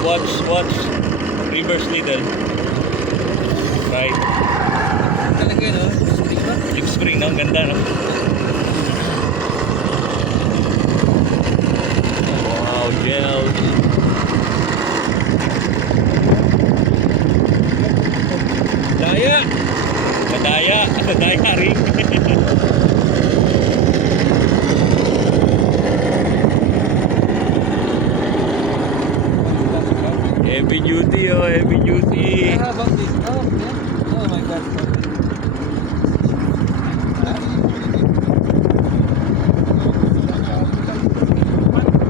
Watch. Reverse needle. Right. Talaga no? Spring ba? Lip spring, no? Ang ganda, no? Wow, gel. Daya. Daya ring. Heavy duty, oh, heavy duty. Habang din. Oh, yeah. Oh my God.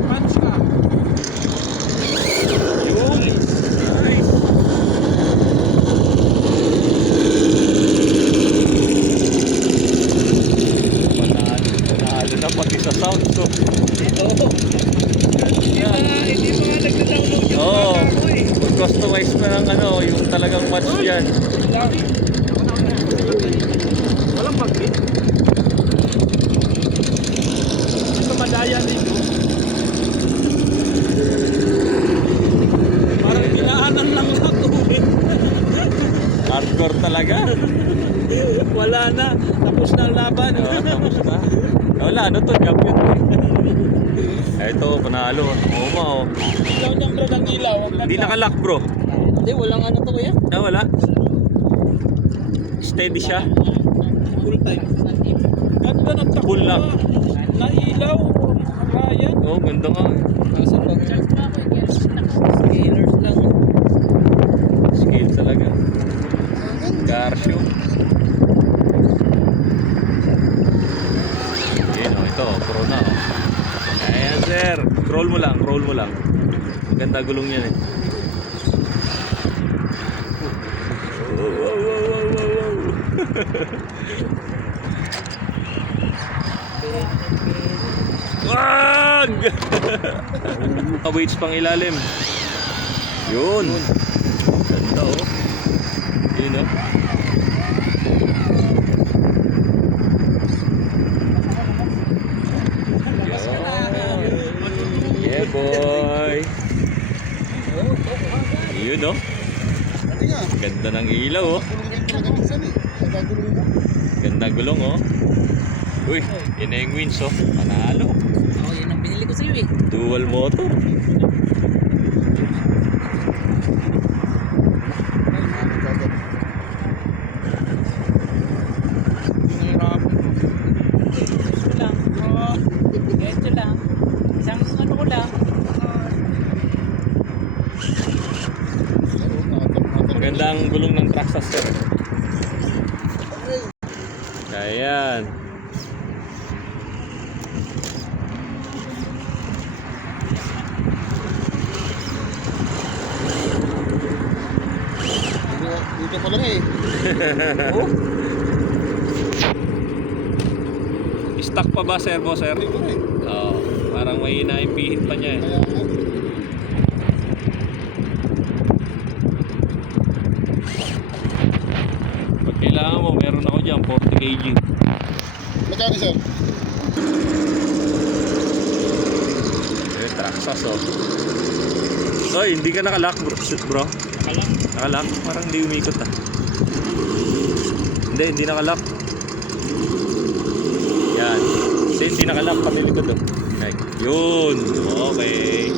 Punch ka. Yun. Nice. Panalo na pati sa sound. So, Ito. Hindi pa nga nagda-download yung Oo. bata ko eh. Mag-customize na ng ano, yung talagang match yan. Walang magbit. Ito madaya dito. Parang dinaanan lang ako eh. Hardcore talaga. Wala na. Tapos na ang laban. Oo, tapos na. Wala, ano to? Jump yun. Ito, panalo. Oo ma, oh. Ilaw niyang bro ng ilaw. Hindi nakalock, bro. Hindi, walang ano to kuya. Wala. Steady siya. Full time. Ganda ng takbo. Full lock. Na ilaw. Ryan. Oo, ganda nga. Nasa pag scalers lang. Scale talaga. Garcio. Yun, oh, ito, pro na, oh. Ayan, sir. Roll mo lang. Maganda gulong yan, eh. Wow. Wag! Weights pang ilalim. Yun. Ganda, oh. Yun, oh. Yeah, boy. Yun, oh. Ganda ng ilaw, oh. Ganda gulong, oh. Uy, yun na yung wins, oh. Panalo. Oo, yun ang binili ko sa'yo eh. Dual motor. Ito lang. Ito lang. Isang ano ko lang. Maganda ang gulong ng Traxxas, sir. Ayan. Dito pa lang eh. Oh. Stock pa ba, servo, sir? Oo. Parang may naipihit pa niya, eh. Pag kailangan mo, meron ako dyan, 40 kg. Magkano sir? Traxxas, oh. Oy, hindi ka nakalock, bro. Nakalock? Parang hindi umikot, ah. Hindi nakalock. Yan. Hindi nakalock, pati likod, oh. Yun. Okay.